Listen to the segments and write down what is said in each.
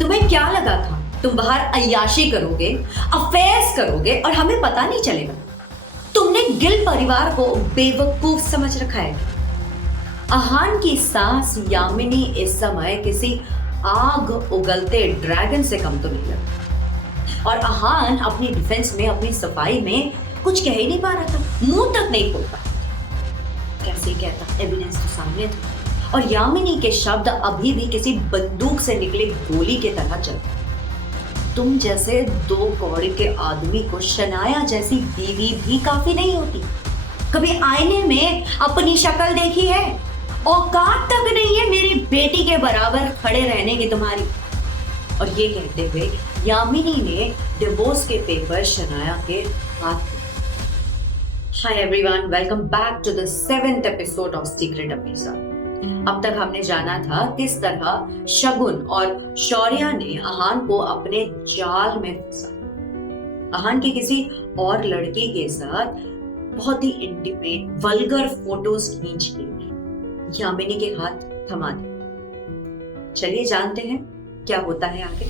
तुम्हें क्या लगा था तुम बाहर अय्याशी करोगे, अफेयर्स करोगे और हमें पता नहीं चलेगा? तुमने गिल परिवार को बेवकूफ समझ रखा है। अहान की सास यामिनी इस समय किसी आग उगलते ड्रैगन से कम तो नहीं लगता। और अहान अपनी डिफेंस में, अपनी सफाई में कुछ कह ही नहीं पा रहा था, मुंह तक नहीं खोल पा रहा। कैसे कहता, एविडेंस तो सामने था और यामिनी के शब्द अभी भी किसी बंदूक से निकली गोली के तरह चलते। तुम जैसे दो कौड़ी के आदमी को शनाया जैसी बीवी भी काफी नहीं होती। कभी आईने में अपनी शक्ल देखी है? औकात तक नहीं है मेरी बेटी के बराबर खड़े रहने की तुम्हारी। और ये कहते हुए यामिनी ने डिवोर्स के पेपर शनाया के हाथ। Hi everyone, welcome back to the 7th episode of secret Ameeza. अब तक हमने जाना था किस तरह शगुन और शौर्या ने अहान को अपने जाल में फंसा। अहान की किसी और लड़की के साथ बहुत ही इंटीमेट वल्गर फोटोज खींच के यामिनी के हाथ थमा दिए। चलिए जानते हैं क्या होता है आगे।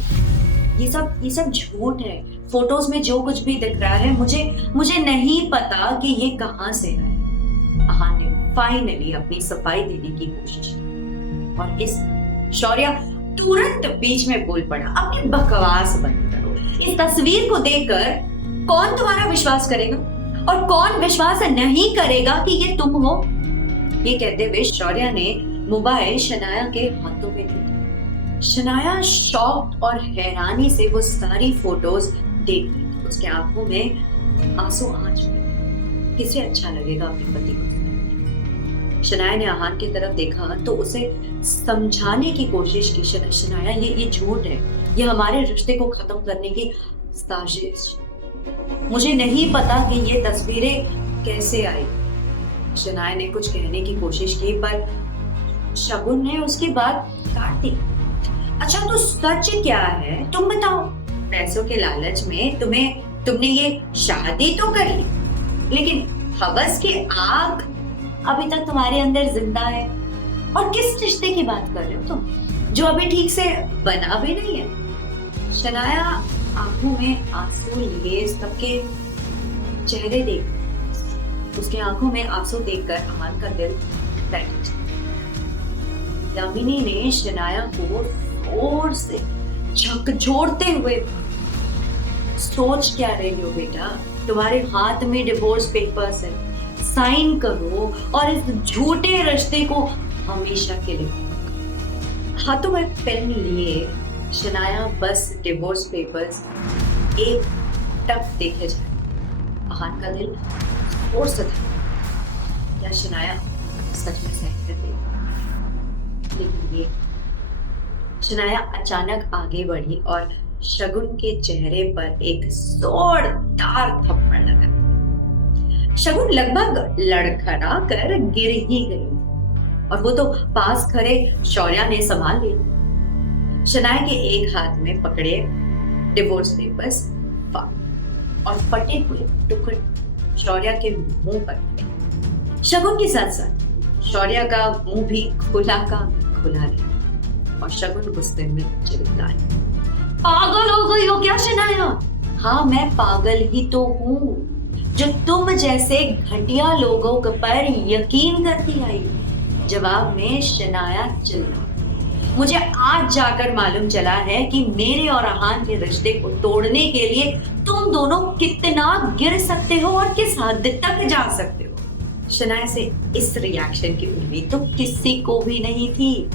ये सब झूठ है। फोटोज में जो कुछ भी दिख रहा है मुझे नहीं पता कि ये कहां से है। अहान ने फाइनली अपनी सफाई देने की कोशिश की और इस शौर्या तुरंत बीच में बोल पड़ा, अपनी बकवास बंद करो। इस तस्वीर को देखकर कौन तुम्हारा विश्वास करेगा और कौन विश्वास नहीं करेगा कि ये तुम हो? ये कहते हुए शौर्या ने मोबाइल शनाया के हाथों में दिया। शनाया शॉक्ड और हैरानी से वो सारी फोटोज देख रही। उसके आंखों में आंसू आ चुके। किसे अच्छा लगेगा अपने पति को? शनाया ने अहान की तरफ देखा तो उसे समझाने की कोशिश की। शनाया, ये झूठ है, ये हमारे रिश्ते को खत्म करने की साजिश। मुझे नहीं पता कि ये तस्वीरें कैसे आई। शनाया ने कुछ कहने की कोशिश की पर शगुन ने उसकी बात काट दी। अच्छा तो सच क्या है, तुम बताओ। पैसों के लालच में तुमने ये शादी तो कर ली, लेकिन हवस की आग अभी तक तुम्हारे अंदर जिंदा है। और किस रिश्ते की बात कर रहे हो तुम, जो अभी ठीक से बना भी नहीं है? शनाया आंखों में आंसू लिए सबके चेहरे देख, उसके आंखों में आंसू देखकर अहान का दिल बैठ गया। यामिनी ने शनाया को जोर से झकझोरते हुए, सोच क्या रही हो बेटा, तुम्हारे हाथ में डिवोर्स पेपर्स है, साइन करो और इस झूठे रिश्ते को हमेशा के लिए। हाथों में पेन लिए शनाया बस डिवोर्स पेपर्स एक टक देखे जाए। अहान का दिल और से था, क्या शनाया सच में सहन कर देगी? लेकिन ये शनाया अचानक आगे बढ़ी और शगुन के चेहरे पर एक जोरदार थप्पड़ लगा। शगुन लगभग लड़खड़ा कर गिर ही गई और वो तो पास खड़े शौर्या ने संभाल लिया। शनाया के एक हाथ में पकड़े डिवोर्स पेपर्स और फटे हुए टुकड़े शौर्या के मुंह पर। शगुन के साथ साथ शौर्या का मुंह भी खुला का खुला रहा और शगुन गुस्से में चिल्लाए, पागल हो गई हो क्या शनाया? हाँ, मैं पागल ही तो हूँ जो तुम जैसे घटिया लोगों पर यकीन करती आई। जवाब में शनाया चिल्ला, मुझे आज जाकर मालूम चला है कि मेरे और अहान के रिश्ते को तोड़ने के लिए तुम दोनों कितना गिर सकते हो और किस हद तक जा सकते हो। शनाया से इस रिएक्शन की उम्मीद तो किसी को भी नहीं थी।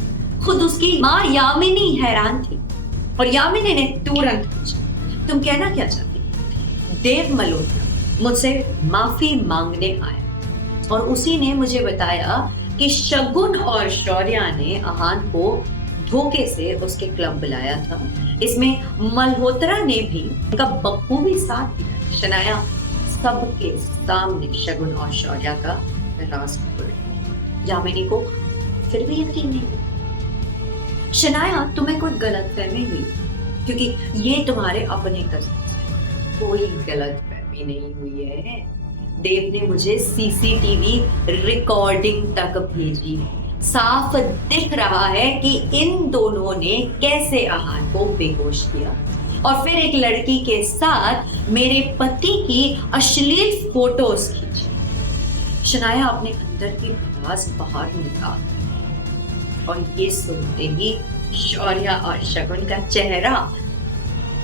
खुद उसकी माँ यामिनी हैरान थी और यामिनी ने तुरंत पूछा, तुम कहना क्या चाहती? देव मल्होत्रा मुझसे माफी मांगने आया और उसी ने मुझे बताया कि शगुन और शौर्या ने अहान को धोखे से उसके क्लब बुलाया था। इसमें मल्होत्रा ने भी उनका बखूबी साथ दिया। शनाया सबके सामने शगुन और शौर्या का राज खोल दिया। यामिनी को फिर भी यकीन नहीं हुआ। शनाया, तुम्हें कोई गलतफहमी हुई क्योंकि ये तुम्हारे अपने कज़न। कोई गलतफहमी नहीं हुई है। देव ने मुझे सीसीटीवी रिकॉर्डिंग तक भेजी साफ दिख रहा है कि इन दोनों ने कैसे आहान को बेहोश किया और फिर एक लड़की के साथ मेरे पति की अश्लील फोटोज खींची। शनाया अपने अंदर की भड़ास बाहर निकाल और ये सुनते ही शौर्या और शगुन का चेहरा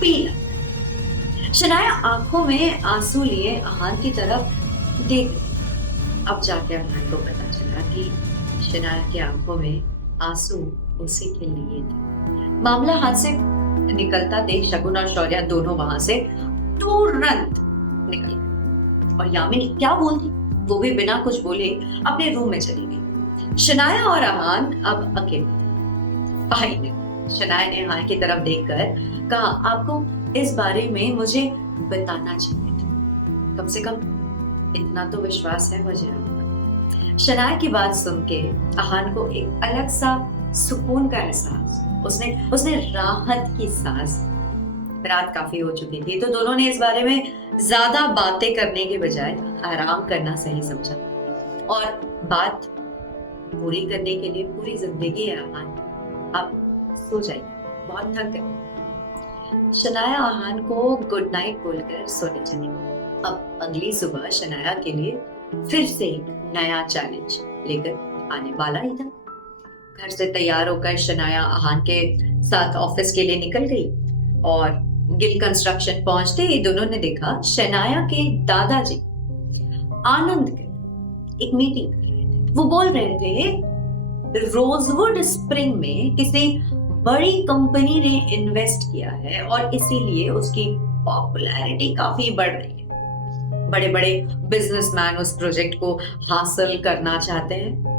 पीला। शनाया आंखों में आंसू लिए आहान की तरफ देख। अब जाके आहान को पता चला कि शनाया की आंखों में आंसू उसी के लिए थे। मामला हाथ से निकलता देख शगुन और शौर्या दोनों वहां से तुरंत निकल गए और यामिनी क्या बोलती, वो भी बिना कुछ बोले अपने रूम में चली गई। शनाया और आहान अब अकेले। फाइनली शनाया ने आहान की तरफ देखकर कहा, आपको इस बारे में मुझे बताना चाहिए था, कम से कम इतना तो विश्वास है मुझे। शनाया की बात सुन के आहान को एक अलग सा सुकून का एहसास, उसने राहत की सांस। रात काफी हो चुकी थी तो दोनों ने इस बारे में ज्यादा बातें करने के बजाय आराम करना सही समझा और बात पूरी करने के लिए पूरी जिंदगी है आहान, अब सो जाइए, बहुत थक गए। शनाया आहान को गुड नाइट बोलकर सोने चली। अब अगली सुबह शनाया के लिए फिर से एक नया चैलेंज लेकर आने वाला ही था। घर से तैयार होकर शनाया आहान के साथ ऑफिस के लिए निकल गई और गिल कंस्ट्रक्शन पहुंचते ही दोनों ने देखा शनाया के दादाजी आनंद के एक मीटिंग कर रहे थे। वो बोल रहे थे रोजवुड स्प्रिंग में किसी बड़ी कंपनी ने इन्वेस्ट किया है और इसीलिए उसकी पॉपुलैरिटी काफी बढ़ रही है। बड़े बड़े बिजनेसमैन उस प्रोजेक्ट को हासिल करना चाहते हैं।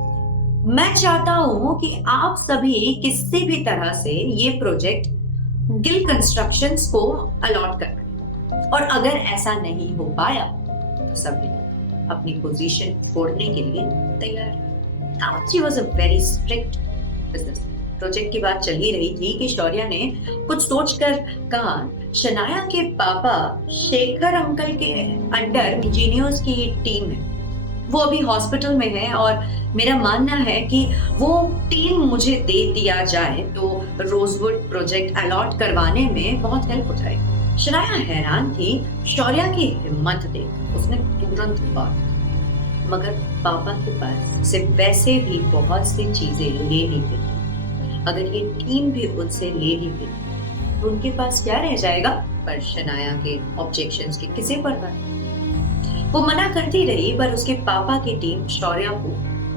मैं चाहता हूं कि आप सभी किसी भी तरह से ये प्रोजेक्ट गिल कंस्ट्रक्शंस को अलॉट करना, और अगर ऐसा नहीं हो पाया तो सभी अपनी पोजीशन छोड़ने के लिए तैयार है। तावची was a very strict business. Project की बात चल ही रही थी कि शौर्या ने कुछ सोचकर कहा, शनाया के पापा शेखर अंकल के अंडर इंजीनियर्स की टीम है, वो अभी हॉस्पिटल में है और मेरा मानना है कि वो टीम मुझे दे दिया जाए तो रोजवुड प्रोजेक्ट अलॉट करवाने में बहुत हेल्प हो जाएगी। शनाया हैरान थी शौर्या की हिम्मत देख, उसने तुरंत बात, मगर पापा के पास से वैसे भी बहुत सी चीजें लेनी थी। अगर ये टीम भी उनसे ले ली गई तो उनके पास क्या रह जाएगा। पर शनाया के ऑब्जेक्शंस की किसी पर बात, वो मना करती रही, पर उसके पापा की टीम शौर्या को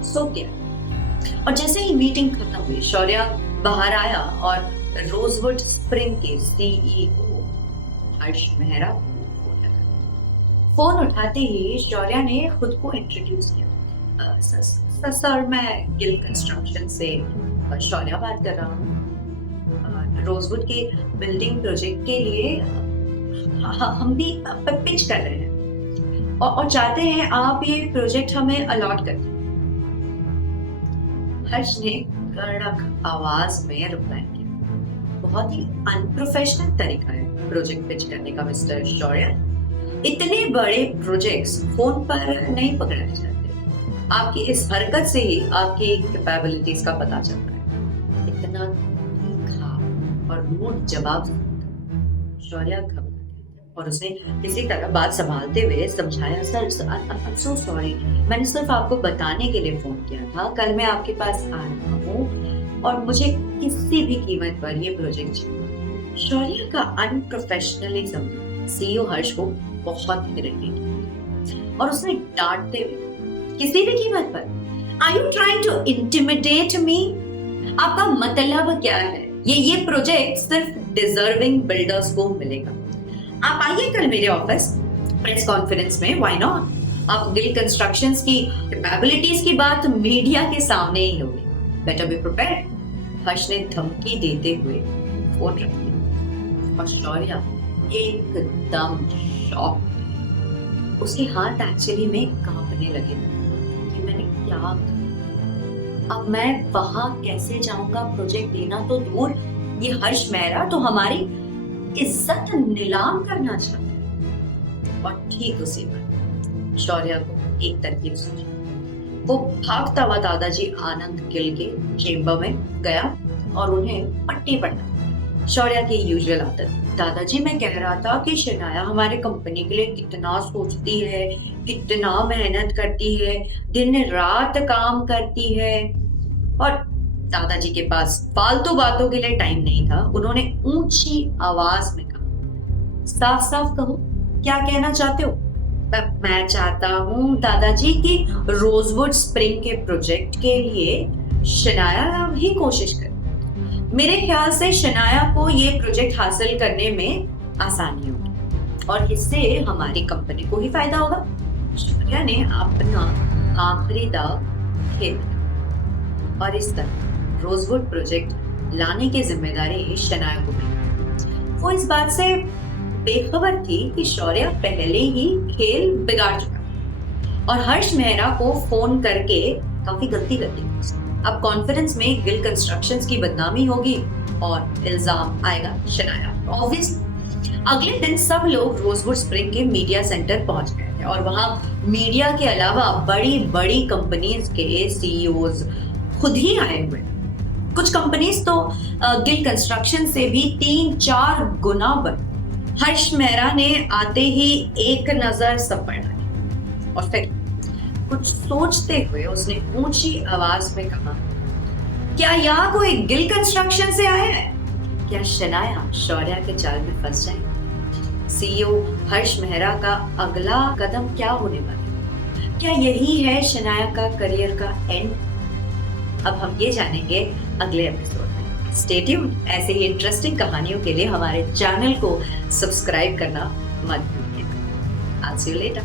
सौंप दिया। और जैसे ही मीटिंग खत्म हुई शौर्या बाहर आया और रोजवुड स्प्रिंग के सीईओ हर्ष मेहरा फोन उठाते ही शौर्या ने खुद को इंट्रोड्यूस किया। सर मैं गिल कंस्ट्रक्शन से शौर्या बात कर रहा हूँ। रोजवुड के बिल्डिंग प्रोजेक्ट के लिए हम भी पिच कर रहे हैं और चाहते हैं आप ये प्रोजेक्ट हमें अलॉट कर दें। हर्ष ने कड़क आवाज में रिप्लाई किया, बहुत ही अनप्रोफेशनल तरीका है प्रोजेक्ट पिच करने का मिस्टर शौर्या। इतने बड़े प्रोजेक्ट्स फोन पर नहीं पकड़ाए जाते। आपकी इस हरकत से ही आपकी कैपेबिलिटीज का पता चलता है। इतना तीखा और रूड जवाब शौर्या घबरा गया और उसने किसी तरह बात संभालते हुए समझाया, sir I am so sorry, मैंने सिर्फ आपको बताने के लिए फोन किया था। कल मैं आपके पास आ रहा हूँ और मुझे किसी भी कीमत पर ये प्रोजेक्ट चाहिए। शौर्या का अनप्रोफेशनलिज्म सीईओ हर्ष को बहुत इरिटेट किया और उसने डांटते हुए, किसी भी कीमत पर, are you trying to intimidate me? आपका मतलब क्या है? ये प्रोजेक्ट सिर्फ डिजर्विंग बिल्डर्स को मिलेगा। आप आइए कल मेरे ऑफिस प्रेस कॉन्फ्रेंस में, व्हाई नॉट? आप गिल कंस्ट्रक्शंस की कैपेबिलिटीज की बात मीडिया के सामने ही होगी। Better be prepared. हर्ष ने धमकी देते हुए फोन रख दिया और शौर्या एकदम शॉक। उसके हाथ एक्चुअली में कांपने लगे कि मैंने क्या कहा? अब मैं वहां कैसे जाऊंगा? प्रोजेक्ट देना तो दूर, ये हर्ष मेहरा तो हमारी इज्जत नीलाम करना चाहता है। और ठीक उसी वक्त शौर्या को एक तरकीब सूझी। वो भागता हुआ दादाजी आनंद गिल के चेम्बर में गया और उन्हें पट्टी पढ़ना। शौर्या की यूजुअल आदत, दादाजी मैं कह रहा था कि शनाया हमारे कंपनी के लिए कितना सोचती है, कितना मेहनत करती है, दिन रात काम करती है। और दादाजी के पास फालतू बातों के लिए टाइम नहीं था। उन्होंने ऊंची आवाज में कहा, साफ साफ कहो क्या कहना चाहते हो? मैं चाहता हूँ दादाजी कि रोजवुड स्प्रिंग के प्रोजेक्ट के लिए शनाया भी कोशिश करे। मेरे ख्याल से शनाया को ये प्रोजेक्ट हासिल करने में आसानी होगी और इससे हमारी कंपनी को ही फायदा होगा। शौर्या ने अपना आखिरी दाव खेल दिया और इस तरह रोजवुड प्रोजेक्ट लाने की जिम्मेदारी शनाया को मिली। वो इस बात से बेखबर थी कि शौर्या पहले ही खेल बिगाड़ चुका और हर्ष मेहरा को फोन करके काफी गलती कर दी। अब कॉन्फ्रेंस में गिल कंस्ट्रक्शंस की बदनामी होगी और इल्जाम आएगा शनाया। ऑब्वियसली अगले दिन सब लोग रोजवुड स्प्रिंग के मीडिया सेंटर पहुंच गए थे और वहां मीडिया के अलावा बड़ी बड़ी कंपनीज के सीईओज खुद ही आए हुए। कुछ कंपनीज तो गिल कंस्ट्रक्शन से भी 3-4 गुना बढ़। हर्ष मेहरा ने आते ही एक नजर सब पर डाली और फिर कुछ सोचते हुए उसने ऊंची आवाज में कहा, क्या यहाँ कोई गिल कंस्ट्रक्शन से आया है? क्या शनाया शौर्या के जाल में फंस जाए? सीईओ हर्ष मेहरा का अगला कदम क्या होने वाला? क्या यही है शनाया का करियर का एंड? अब हम ये जानेंगे अगले एपिसोड में। Stay tuned. ऐसे ही इंटरेस्टिंग कहानियों के लिए हमारे चैनल को सब्सक्राइब करना मत भूलिएगा। I'll see you later.